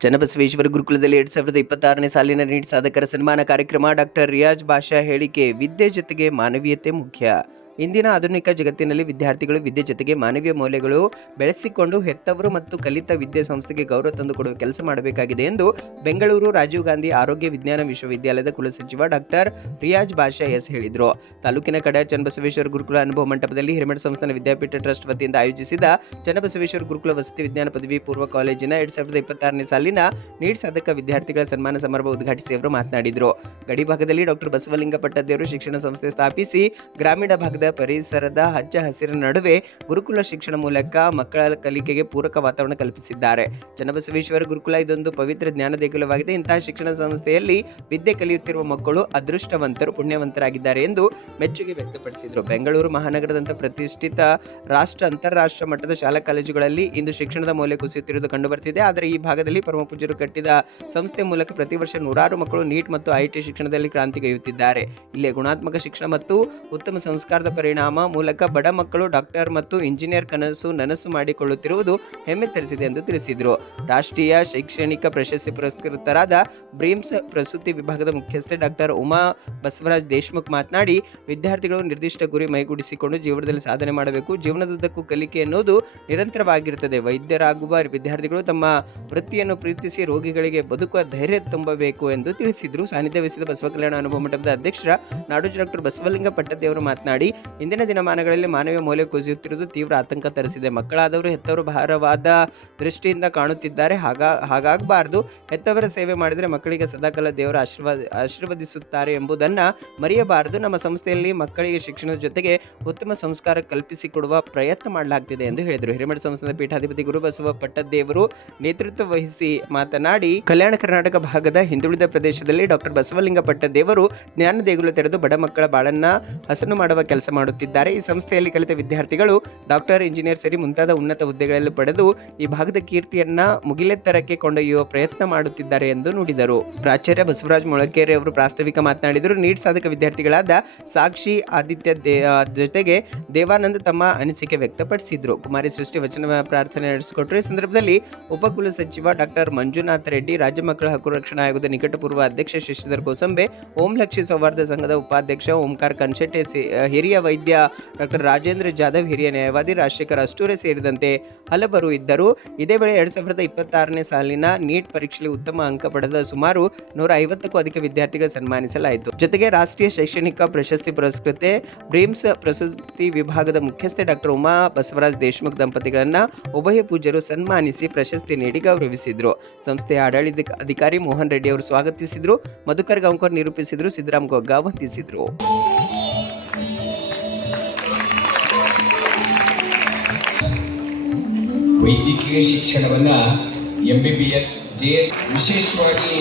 ಚನ್ನಬಸವೇಶ್ವರ ಗುರುಕುಲದಲ್ಲಿ 2026ನೇ ಸಾಲಿನ ನೀಟ್ ಸಾಧಕರ ಸನ್ಮಾನ ಕಾರ್ಯಕ್ರಮ. ಡಾಕ್ಟರ್ ರಿಯಾಜ್ ಬಾಷಾ ಹೇಳಿಕೆ, ವಿದ್ಯೆ ಜೊತೆಗೆ ಮಾನವೀಯತೆ ಮುಖ್ಯ. ಇಂದಿನ ಆಧುನಿಕ ಜಗತ್ತಿನಲ್ಲಿ ವಿದ್ಯಾರ್ಥಿಗಳು ವಿದ್ಯೆ ಜೊತೆಗೆ ಮಾನವೀಯ ಮೌಲ್ಯಗಳು ಬೆಳೆಸಿಕೊಂಡು ಹೆತ್ತವರು ಮತ್ತು ಕಲಿತ ವಿದ್ಯೆ ಸಂಸ್ಥೆಗೆ ಗೌರವ ತಂದುಕೊಡುವ ಕೆಲಸ ಮಾಡಬೇಕಾಗಿದೆ ಎಂದು ಬೆಂಗಳೂರು ರಾಜೀವ್ ಗಾಂಧಿ ಆರೋಗ್ಯ ವಿಜ್ಞಾನ ವಿಶ್ವವಿದ್ಯಾಲಯದ ಕುಲಸಚಿವ ಡಾಕ್ಟರ್ ರಿಯಾಜ್ ಬಾಷಾ ಹೇಳಿದರು. ತಾಲೂಕಿನ ಕಡ ಚನ್ನಬಸವೇಶ್ವರ ಗುರುಕುಲ ಅನುಭವ ಮಂಟಪದಲ್ಲಿ ಹಿರೇಮಠ ಸಂಸ್ಥಾನ ವಿದ್ಯಾಪೀಠ ಟ್ರಸ್ಟ್ ವತಿಯಿಂದ ಆಯೋಜಿಸಿದ ಚನ್ನಬಸವೇಶ್ವರ ಗುರುಕುಲ ವಸತಿ ವಿಜ್ಞಾನ ಪದವಿ ಪೂರ್ವ ಕಾಲೇಜಿನ 2026ನೇ ಸಾಲಿನ ನೀಟ್ ಸಾಧಕ ವಿದ್ಯಾರ್ಥಿಗಳ ಸನ್ಮಾನ ಸಮಾರಂಭ ಉದ್ಘಾಟಿಸಿ ಅವರು ಮಾತನಾಡಿದರು. ಗಡಿ ಭಾಗದಲ್ಲಿ ಡಾಕ್ಟರ್ ಬಸವಲಿಂಗ ಪಟ್ಟದೇವರು ಶಿಕ್ಷಣ ಸಂಸ್ಥೆ ಸ್ಥಾಪಿಸಿ ಗ್ರಾಮೀಣ ಭಾಗದ ಪರಿಸರದ ಹಚ್ಚ ಹಸಿರಿನ ನಡುವೆ ಗುರುಕುಲ ಶಿಕ್ಷಣ ಮೂಲಕ ಮಕ್ಕಳ ಕಲಿಕೆಗೆ ಪೂರಕ ವಾತಾವರಣ ಕಲ್ಪಿಸಿದ್ದಾರೆ. ಚನ್ನಬಸವೇಶ್ವರ ಗುರುಕುಲ ಇದೊಂದು ಪವಿತ್ರ ಜ್ಞಾನ ದೇಗುಲವಾಗಿದೆ. ಇಂತಹ ಶಿಕ್ಷಣ ಸಂಸ್ಥೆಯಲ್ಲಿ ವಿದ್ಯೆ ಕಲಿಯುತ್ತಿರುವ ಮಕ್ಕಳು ಅದೃಷ್ಟವಂತರು, ಪುಣ್ಯವಂತರಾಗಿದ್ದಾರೆ ಎಂದು ಮೆಚ್ಚುಗೆ ವ್ಯಕ್ತಪಡಿಸಿದರು. ಬೆಂಗಳೂರು ಮಹಾನಗರದಂತಹ ಪ್ರತಿಷ್ಠಿತ ಅಂತಾರಾಷ್ಟ್ರ ಮಟ್ಟದ ಶಾಲಾ ಕಾಲೇಜುಗಳಲ್ಲಿ ಇಂದು ಶಿಕ್ಷಣದ ಮೌಲ್ಯ ಕುಸಿಯುತ್ತಿರುವುದು ಕಂಡುಬರುತ್ತಿದೆ. ಆದರೆ ಈ ಭಾಗದಲ್ಲಿ ಪರಮ ಪೂಜ್ಯರು ಕಟ್ಟಿದ ಸಂಸ್ಥೆ ಮೂಲಕ ಪ್ರತಿ ವರ್ಷ ನೂರಾರು ಮಕ್ಕಳು ನೀಟ್ ಮತ್ತು ಐಟಿ ಶಿಕ್ಷಣದಲ್ಲಿ ಕ್ರಾಂತಿಗೈಯುತ್ತಿದ್ದಾರೆ. ಇಲ್ಲಿ ಗುಣಾತ್ಮಕ ಶಿಕ್ಷಣ ಮತ್ತು ಉತ್ತಮ ಸಂಸ್ಕಾರದ ಪರಿಣಾಮ ಮೂಲಕ ಬಡ ಮಕ್ಕಳು ಡಾಕ್ಟರ್ ಮತ್ತು ಇಂಜಿನಿಯರ್ ನನಸು ಮಾಡಿಕೊಳ್ಳುತ್ತಿರುವುದು ಹೆಮ್ಮೆ ತರಿಸಿದೆ ಎಂದು ತಿಳಿಸಿದರು. ರಾಷ್ಟ್ರೀಯ ಶೈಕ್ಷಣಿಕ ಪ್ರಶಸ್ತಿ ಪುರಸ್ಕೃತರಾದ ಬ್ರೀಮ್ಸ್ ಪ್ರಸೂತಿ ವಿಭಾಗದ ಮುಖ್ಯಸ್ಥೆ ಡಾಕ್ಟರ್ ಉಮಾ ಬಸವರಾಜ್ ದೇಶಮುಖ್ ಮಾತನಾಡಿ, ವಿದ್ಯಾರ್ಥಿಗಳು ನಿರ್ದಿಷ್ಟ ಗುರಿ ಮೈಗೂಡಿಸಿಕೊಂಡು ಜೀವನದಲ್ಲಿ ಸಾಧನೆ ಮಾಡಬೇಕು. ಜೀವನದುದ್ದಕ್ಕೂ ಕಲಿಕೆ ಎನ್ನುವುದು ನಿರಂತರವಾಗಿರುತ್ತದೆ. ವೈದ್ಯರಾಗುವ ವಿದ್ಯಾರ್ಥಿಗಳು ತಮ್ಮ ವೃತ್ತಿಯನ್ನು ಪ್ರೀತಿಸಿ ರೋಗಿಗಳಿಗೆ ಬದುಕುವ ಧೈರ್ಯ ತುಂಬಬೇಕು ಎಂದು ತಿಳಿಸಿದರು. ಸಾನ್ನಿಧ್ಯ ವಹಿಸಿದ ಬಸವ ಕಲ್ಯಾಣ ಅನುಭವ ಮಂಟಪದ ಅಧ್ಯಕ್ಷರ ನಾಡೋಜ ಡಾಕ್ಟರ್ ಬಸವಲಿಂಗ ಪಟ್ಟದೇವರು ಮಾತನಾಡಿ, ಇಂದಿನ ದಿನಮಾನಗಳಲ್ಲಿ ಮಾನವೀಯ ಮೌಲ್ಯ ಕುಸಿಯುತ್ತಿರುವುದು ತೀವ್ರ ಆತಂಕ ತರಿಸಿದೆ. ಮಕ್ಕಳಾದವರು ಹೆತ್ತವರು ಭಾರವಾದ ದೃಷ್ಟಿಯಿಂದ ಕಾಣುತ್ತಿದ್ದಾರೆ. ಹಾಗಾಗಬಾರದು. ಹೆತ್ತವರ ಸೇವೆ ಮಾಡಿದರೆ ಮಕ್ಕಳಿಗೆ ಸದಾಕಾಲ ದೇವರು ಆಶೀರ್ವದಿಸುತ್ತಾರೆ ಎಂಬುದನ್ನು ಮರೆಯಬಾರದು. ನಮ್ಮ ಸಂಸ್ಥೆಯಲ್ಲಿ ಮಕ್ಕಳಿಗೆ ಶಿಕ್ಷಣದ ಜೊತೆಗೆ ಉತ್ತಮ ಸಂಸ್ಕಾರ ಕಲ್ಪಿಸಿಕೊಡುವ ಪ್ರಯತ್ನ ಮಾಡಲಾಗ್ತಿದೆ ಎಂದು ಹೇಳಿದರು. ಹಿರೇಮಠ ಸಂಸ್ಥಾನದ ಪೀಠಾಧಿಪತಿ ಗುರುಬಸವ ಪಟ್ಟದೇವರು ನೇತೃತ್ವ ವಹಿಸಿ ಮಾತನಾಡಿ, ಕಲ್ಯಾಣ ಕರ್ನಾಟಕ ಭಾಗದ ಹಿಂದುಳಿದ ಪ್ರದೇಶದಲ್ಲಿ ಡಾಕ್ಟರ್ ಬಸವಲಿಂಗ ಪಟ್ಟದೇವರು ಜ್ಞಾನ ದೇಗುಲ ತೆರೆದು ಬಡ ಮಕ್ಕಳ ಬಾಳನ್ನ ಹಸನು ಮಾಡುವ ಕೆಲಸ ಮಾಡುತ್ತಿದ್ದಾರೆ. ಈ ಸಂಸ್ಥೆಯಲ್ಲಿ ಕಲಿತ ವಿದ್ಯಾರ್ಥಿಗಳು ಡಾಕ್ಟರ್, ಇಂಜಿನಿಯರ್ ಸೇರಿ ಮುಂತಾದ ಉನ್ನತ ಹುದ್ದೆಗಳಲ್ಲಿ ಪಡೆದು ಈ ಭಾಗದ ಕೀರ್ತಿಯನ್ನ ಮುಗಿಲೆತ್ತರಕ್ಕೆ ಕೊಂಡೊಯ್ಯುವ ಪ್ರಯತ್ನ ಮಾಡುತ್ತಿದ್ದಾರೆ ಎಂದು ನುಡಿದರು. ಪ್ರಾಚಾರ್ಯ ಬಸವರಾಜ್ ಮೊಳಕೇರಿ ಅವರು ಪ್ರಾಸ್ತಾವಿಕ ಮಾತನಾಡಿದರು. ನೀಟ್ ಸಾಧಕ ವಿದ್ಯಾರ್ಥಿಗಳಾದ ಸಾಕ್ಷಿ, ಆದಿತ್ಯ ಜೊತೆಗೆ ದೇವಾನಂದ್ ತಮ್ಮ ಅನಿಸಿಕೆ ವ್ಯಕ್ತಪಡಿಸಿದ್ರು. ಕುಮಾರಿ ಸೃಷ್ಟಿ ವಚನ ಪ್ರಾರ್ಥನೆ ನಡೆಸಿಕೊಟ್ಟರು. ಈ ಸಂದರ್ಭದಲ್ಲಿ ಉಪಕುಲ ಸಚಿವ ಡಾಕ್ಟರ್ ಮಂಜುನಾಥ್ ರೆಡ್ಡಿ, ರಾಜ್ಯ ಮಕ್ಕಳ ಹಕ್ಕು ರಕ್ಷಣಾ ಆಯೋಗದ ನಿಕಟಪೂರ್ವ ಅಧ್ಯಕ್ಷ ಶಶಿಧರ್ ಕೋಸಂಬೆ, ಓಂ ಲಕ್ಷ್ಮಿ ಸೌಹಾರ್ದ ಸಂಘದ ಉಪಾಧ್ಯಕ್ಷ ಓಂಕಾರ ಕನ್ಶೆಟ್ಟೆ, ಹಿರಿಯ ವೈದ್ಯ ಡಾಕ್ಟರ್ ರಾಜೇಂದ್ರ ಜಾಧವ್, ಹಿರಿಯ ನ್ಯಾಯವಾದಿ ರಾಜಶೇಖರ್ ಅಷ್ಟೂರೆ ಸೇರಿದಂತೆ ಹಲವರು ಇದ್ದರು. ಇದೇ ವೇಳೆ 2026ನೇ ಸಾಲಿನ ನೀಟ್ ಪರೀಕ್ಷೆಯಲ್ಲಿ ಉತ್ತಮ ಅಂಕ ಪಡೆದ ಸುಮಾರು 150ಕ್ಕೂ ಅಧಿಕ ವಿದ್ಯಾರ್ಥಿಗಳು ಸನ್ಮಾನಿಸಲಾಯಿತು. ಜೊತೆಗೆ ರಾಷ್ಟ್ರೀಯ ಶೈಕ್ಷಣಿಕ ಪ್ರಶಸ್ತಿ ಪುರಸ್ಕೃತೆ ಬ್ರೀಮ್ಸ್ ಪ್ರಸೂತಿ ವಿಭಾಗದ ಮುಖ್ಯಸ್ಥೆ ಡಾಕ್ಟರ್ ಉಮಾ ಬಸವರಾಜ್ ದೇಶಮುಖ್ ದಂಪತಿಗಳನ್ನ ಉಭಯ ಪೂಜ್ಯರು ಸನ್ಮಾನಿಸಿ ಪ್ರಶಸ್ತಿ ನೀಡಿ ಗೌರವಿಸಿದ್ರು. ಸಂಸ್ಥೆಯ ಆಡಳಿತ ಅಧಿಕಾರಿ ಮೋಹನ್ ರೆಡ್ಡಿ ಅವರು ಸ್ವಾಗತಿಸಿದ್ರು. ಮಧುಕರ್ ಗಾಂವ್ಕರ್ ನಿರೂಪಿಸಿದ್ರು. ಸಿದ್ದರಾಮ್ ಗೊಗ್ಗಾ ವಂದಿಸಿದ್ರು. ವೈದ್ಯಕೀಯ ಶಿಕ್ಷಣವನ್ನು MBBS, JS ವಿಶೇಷವಾಗಿ,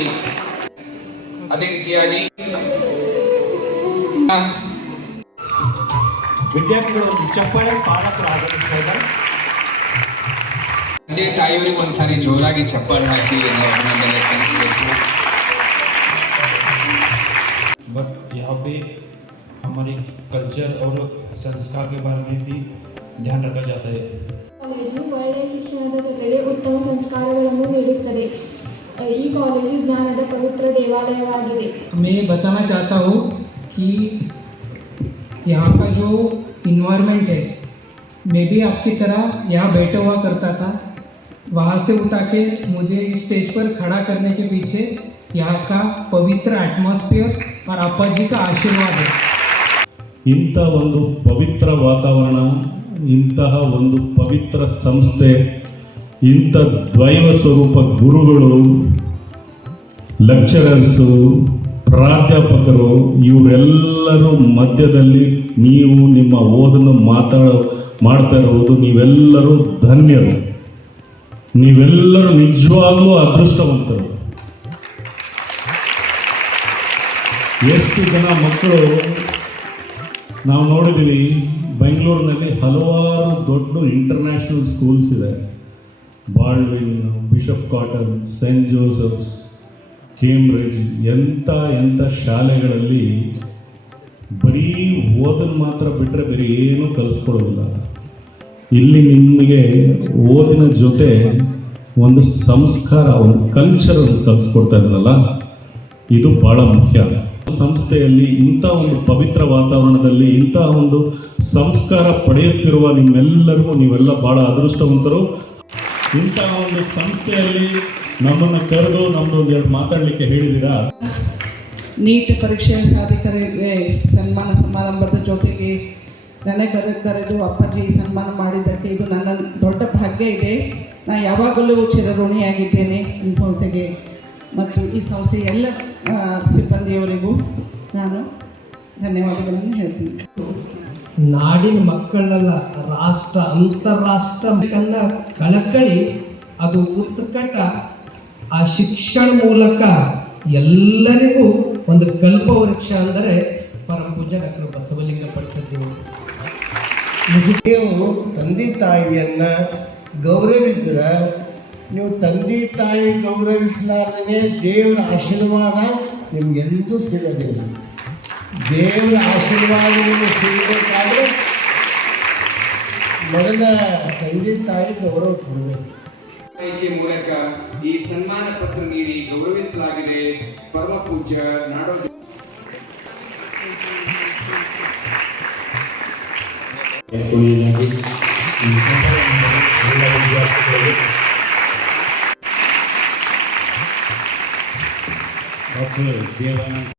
ಅದೇ ರೀತಿಯಾಗಿ ವಿದ್ಯಾರ್ಥಿಗಳು ಚಪ್ಪಾಳೆ ಪಾಲಕರು ಆಗಮಿಸ್ತಾ ಇದ್ದಾರೆ. ತಂದೆ ತಾಯಿಯವರಿಗೆ ಒಂದ್ಸಾರಿ ಜೋರಾಗಿ ಚಪ್ಪಾಳೆ ಹಾಕಿ ನಾವು ಅಭಿನಂದನೆ ಸಲ್ಲಿಸಬೇಕು. बट यहाँ पे हमारे कल्चर और संस्कार के बारे में भी ध्यान रखा जाता है. ಕಾಲೇಜು ಒಳ್ಳೆಯ ಶಿಕ್ಷಣದ ಜೊತೆಗೆ ಉತ್ತಮ ಸಂಸ್ಕಾರಗಳನ್ನು ನೀಡುತ್ತದೆ. ಈ ಕಾಲೇಜು ಜ್ಞಾನದ ಪವಿತ್ರ ದೇವಾಲಯವಾಗಿದೆ. मैं बताना चाहता हूँ कि यहाँ का जो इन्वायरमेंट है, मैं भी आपकी तरह यहाँ बैठा हुआ करता था. वहाँ से उठा के मुझे इस स्टेज पर खड़ा करने के पीछे यहाँ का पवित्र एटमॉस्फेयर और अप्पा जी का आशीर्वाद है. ಇಂಥ ಒಂದು ಪವಿತ್ರ ವಾತಾವರಣ, ಇಂತಹ ಒಂದು ಪವಿತ್ರ ಸಂಸ್ಥೆ, ಇಂಥ ದ್ವೈವ ಸ್ವರೂಪ ಗುರುಗಳು, ಲೆಕ್ಚರರ್ಸು, ಪ್ರಾಧ್ಯಾಪಕರು, ಇವರೆಲ್ಲರೂ ಮಧ್ಯದಲ್ಲಿ ನೀವು ನಿಮ್ಮ ಓದನ್ನು ಮಾಡ್ತಾ ಇರುವುದು ನೀವೆಲ್ಲರೂ ಧನ್ಯರು. ನೀವೆಲ್ಲರೂ ನಿಜವಾಗ್ಲೂ ಅದೃಷ್ಟವಂತರು. ಎಷ್ಟು ಜನ ಮಕ್ಕಳು ನಾವು ನೋಡಿದ್ದೀವಿ, ಬೆಂಗಳೂರಿನಲ್ಲಿ ಹಲವಾರು ದೊಡ್ಡ ಇಂಟರ್ನ್ಯಾಷನಲ್ ಸ್ಕೂಲ್ಸ್ ಇದೆ. Baldwin, bishop cotton, Saint Joseph's, Cambridge, ಎಂಥ ಶಾಲೆಗಳಲ್ಲಿ ಬರೀ ಓದನ್ನು ಮಾತ್ರ ಬಿಟ್ಟರೆ ಬೇರೆ ಏನೂ ಕಲಿಸ್ಕೊಡೋದಿಲ್ಲ. ಇಲ್ಲಿ ನಿಮಗೆ ಓದಿನ ಜೊತೆ ಒಂದು ಸಂಸ್ಕಾರ, ಒಂದು ಕಲ್ಚರ್ ಕಲಿಸ್ಕೊಡ್ತಾ ಇದ್ರಲ್ಲ, ಇದು ಭಾಳ ಮುಖ್ಯ. ಸಂಸ್ಥೆಯಲ್ಲಿ ಇಂಥ ಒಂದು ಪವಿತ್ರ ವಾತಾವರಣದಲ್ಲಿ ಇಂಥ ಒಂದು ಸಂಸ್ಕಾರ ಪಡೆಯುತ್ತಿರುವ ನಿಮ್ಮೆಲ್ಲರಿಗೂ ನೀವೆಲ್ಲ ಭಾಳ ಅದೃಷ್ಟವಂತರು. ಇಂಥ ಒಂದು ಸಂಸ್ಥೆಯಲ್ಲಿ ನಮ್ಮನ್ನು ಕರೆದು ನಮ್ಮದು ಎರಡು ಮಾತಾಡಲಿಕ್ಕೆ ಹೇಳಿದ್ದೀರಾ. ನೀಟ್ ಪರೀಕ್ಷೆ ಸಾಧಕರಿಗೆ ಸನ್ಮಾನ ಸಮಾರಂಭದ ಜೊತೆಗೆ ನನಗೆ ಕರೆದು ಅಪ್ಪಾಜಿ ಸನ್ಮಾನ ಮಾಡಿದ್ದಕ್ಕೆ ಇದು ನನ್ನ ದೊಡ್ಡ ಭಾಗ್ಯ ಇದೆ. ನಾನು ಯಾವಾಗಲೂ ಚಿರಋಣಿಯಾಗಿದ್ದೇನೆ ಈ ಸಂಸ್ಥೆಗೆ ಮತ್ತು ಈ ಸಂಸ್ಥೆಯ ಎಲ್ಲ ಸಿಬ್ಬಂದಿಯವರಿಗೂ ನಾನು ಧನ್ಯವಾದಗಳನ್ನು ಹೇಳ್ತೀನಿ. ನಾಡಿನ ಮಕ್ಕಳಲ್ಲ, ರಾಷ್ಟ್ರ ಅಂತಾರಾಷ್ಟ್ರ ಕಳಕಳಿ ಅದು ಉತ್ಕಟ. ಆ ಶಿಕ್ಷಣ ಮೂಲಕ ಎಲ್ಲರಿಗೂ ಒಂದು ಕಲ್ಪವೃಕ್ಷ ಅಂದರೆ ಪರಮ ಪೂಜ್ಯ ಡಾಕ್ಟರ್ ಬಸವಲಿಂಗ ಪಟ್ಟದೇವರು. ನೀವು ತಂದೆ ತಾಯಿಯನ್ನು ಗೌರವಿಸಿದ್ರೆ, ನೀವು ತಂದೆ ತಾಯಿ ಗೌರವಿಸಲಾರದೇ ದೇವರ ಆಶೀರ್ವಾದ ನಿಮಗೆಂದೂ ಸಿಗೋದಿಲ್ಲ. ದೇವರ ಆಶೀರ್ವಾದ ನಿಮಗೆ ಸಿಗಬೇಕಾದ್ರೆ ಮೊದಲ ತಂದೆ ತಾಯಿ ಗೌರವ ಕೊಡಬೇಕು. ಆಯ್ಕೆ ಮೂಲಕ ಈ ಸನ್ಮಾನ ಪತ್ರ ನೀಡಿ ಗೌರವಿಸಲಾಗಿದೆ ಪರಮ ಪೂಜ್ಯ ನಾಡೋಜ ಡಾಕ್ಟರ್